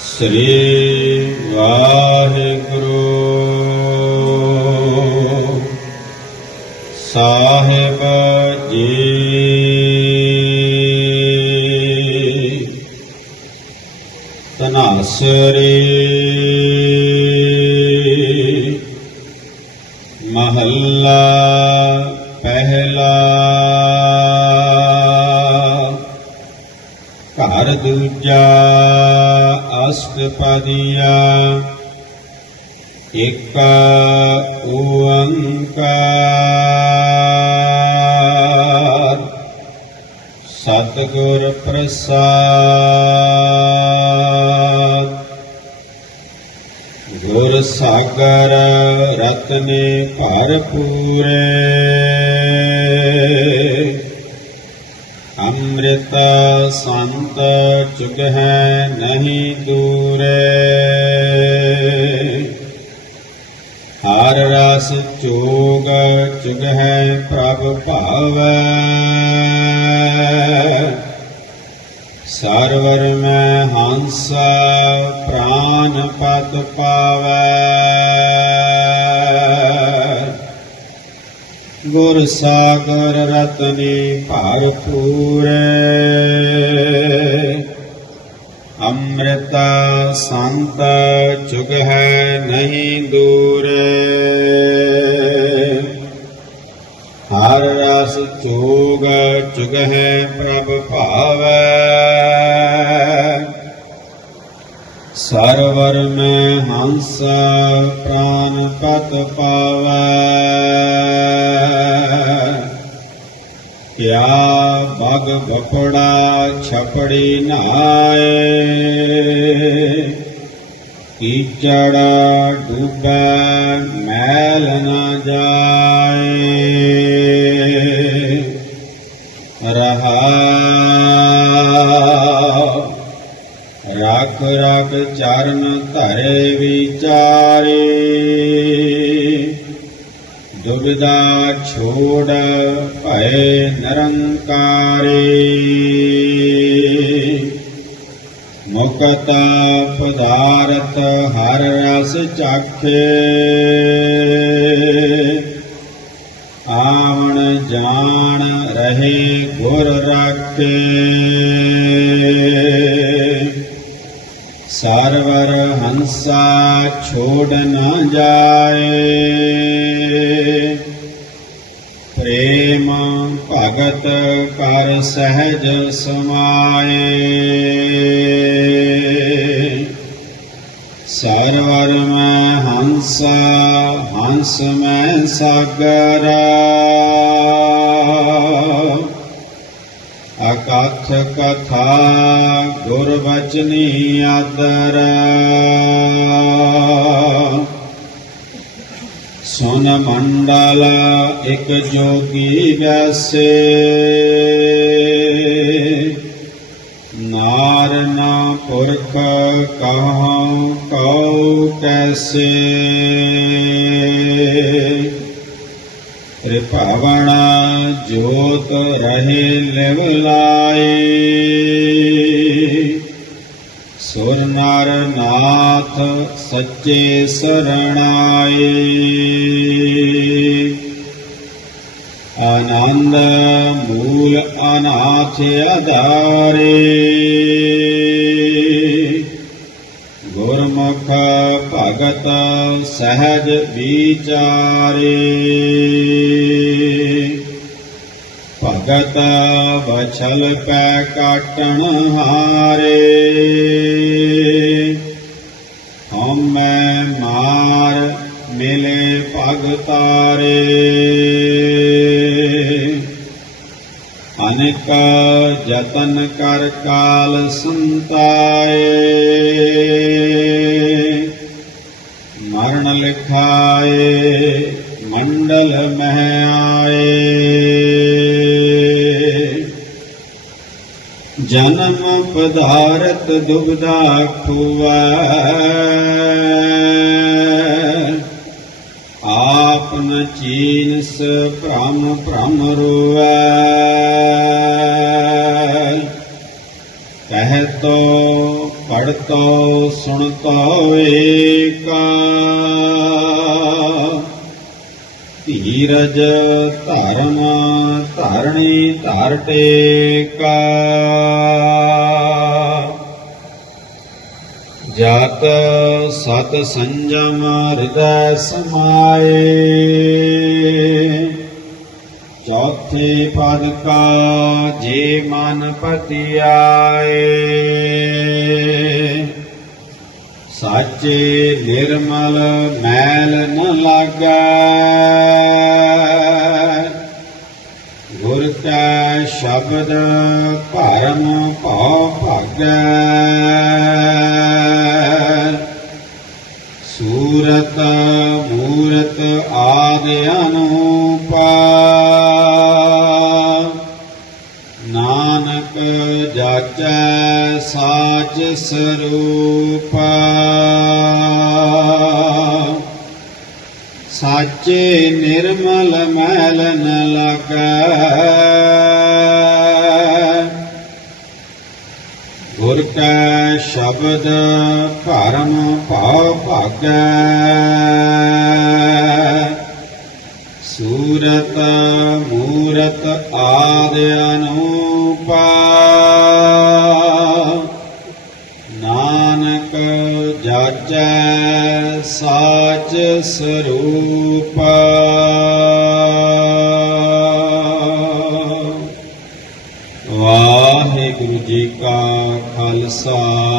ਸ੍ਰੀ ਵਾਹਿਗੁਰੂ। ਸਾਹਿਬ ਜੀ। ਤਨਾਸਰੀ ਮਹੱਲਾ ਪਹਿਲਾ। ਘਰ ਦੂਜਾ। ਅਸ਼ਟਪਦੀਆ ਇਕ ਓੰਕਾਰ ਸਤਿਗੁਰ ਪ੍ਰਸਾਦ ਗੁਰ ਸਾਗਰ ਰਤਨੇ ਭਰਪੂਰੇ ਅੰਮ੍ਰਿਤ ਸੰਤ ਚੁਗ ਹੈ ਨਹੀਂ ਦੂਰੇ। ਹਰ ਰਸ ਚੋਗ ਚੁਗ ਹੈ ਪ੍ਰਭ ਭਾਵੈ। ਸਰਵਰ ਮੈਂ ਹੰਸ ਪ੍ਰਾਨ ਪਤ ਪਾਵੈ। ਗੁਰ ਸਾਗਰ ਰਤਨੀ ਭਰਪੂਰੇ ਅੰਮ੍ਰਿਤ ਸੰਤ ਚੁਗ ਹੈ ਨਹੀਂ ਦੂਰੇ। ਹਰ ਰਸ ਚੋਗ ਚੁਗ ਹੈ ਪ੍ਰਭ ਭਾਵੈ। ਸਰਵਰ ਮੈਂ ਹੰਸ ਪ੍ਰਾਨ ਪਤ ਪਾਵੈ। ਕਿਆ ਬਗ ਬਪੜਾ ਛਪੜੀ ਨਾਏ। ਕੀਚੜ ਡੂਬੈ ਮੈਲ ਨ ਜਾਏ। ਰਹਾ ਰਖ ਰਖ ਚਰਨ ਧਰੇ ਵਿਚਾਰੇ। ਦੁਬਿਧਾ ਛੋੜ ਭਏ ਨਿਰੰਕਾਰੇ। ਮੁਕਤ ਪਦਾਰਥ ਹਰ ਰਸ ਚਾਖੇ। ਆਵਣ ਜਾਣ ਰਹੇ ਗੁਰ ਰਾਖੇ। ਸਰਵਰ ਹੰਸਾ ਛੋੜ ਨਾ ਜਾਏ। ਪ੍ਰੇਮ ਭਗਤ ਕਰ ਸਹਿਜ ਸਮਾਏ। ਸਰਵਰ ਮੈਂ ਹੰਸਾ, ਹੰਸ ਮੈਂ ਸਾਗਰ। ਅਕਥ ਕਥਾ ਗੁਰ ਬਚਨੀ ਆਦਰ। ਸੁਨ ਮੰਡਲ ਇਕ ਜੋਗੀ ਵੈਸੇ। ਨਾਰ ਨਾ ਪੁਰਖ ਕਹਉ ਕਉ ਕੈਸੇ। ਤ੍ਰਿਭਾਵਨ ਜੋਤ ਰਹੇ ਲਿਵ ਲਾਏ ਸੁਰ ਨਰ ਨਾਥ ਸੱਚੇ ਸਰਣਾਏ ਆਨੰਦ ਮੂਲ ਗੁਰਮੁਖ ਭਗਤ ਸਹਿਜ ਵਿਚਾਰੇ। ਭਗਤ ਬਛਲ ਪੈ ਕਾਟਣ ਹਾਰੇ। ਹਉਮੈ ਮਾਰ ਮਿਲੇ ਭਗਤਾਰੇ। ਅਨੇਕ ਜਤਨ ਕਰ ਕਾਲ ਸੰਤਾਏ। ਮਰਨ ਲਿਖਾਏ ਮੰਡਲ ਮਹਿ ਆਏ ਜਨਮ ਪਦਾਰਥ ਦੁਬਦਾ ਖੁਆ ਆਪ ਨ ਚੀਨਸ ਭ੍ਰਮ ਭ੍ਰਮ ਰੋਵੈ। ਕਹਿਤੋ ਪੜਤੋ ਸੁਣਤੋ ਏਕਾ। ਧੀਰਜ ਧਰਮ ਧਰਣੀ ਧਰ ਟੇਕਾ। ਜਤ ਸਤ ਸੰਜਮ ਹਿਰਦੈ ਸਮਾਏ। ਚੌਥੇ ਪਦ ਕਾ ਜੇ ਮਨ ਪਤੀ ਆਏ ਸਾਚੇ ਨਿਰਮਲ ਮੈਲ ਨ ਲਾਗੈ। ਗੁਰ ਕੈ ਸ਼ਬਦ ਭਰਮ ਭਉ ਭਾਗੈ। ਮੂਰਤ ਮੂਰਤ ਆਦ ਅਨੂਪਾ ਨਾਨਕ ਜਾਚੈ ਸਾਚ ਸਰੂਪਾ ਸਾਚੇ ਨਿਰਮਲ ਮੈਲ ਨ ਲਾਗੈ ਗੁਰ ਕੈ ਸ਼ਬਦ ਭਰਮ ਭਉ ਭਾਗੈ। ਸੂਰਤ ਮੂਰਤ ਆਦ ਅਨੂਪਾ। ਨਾਨਕ ਜਾਚੈ ਸਾਚ ਸਰੂਪਾ। ਵਾਹਿਗੁਰੂ ਜੀ ਕਾ ਖਾਲਸਾ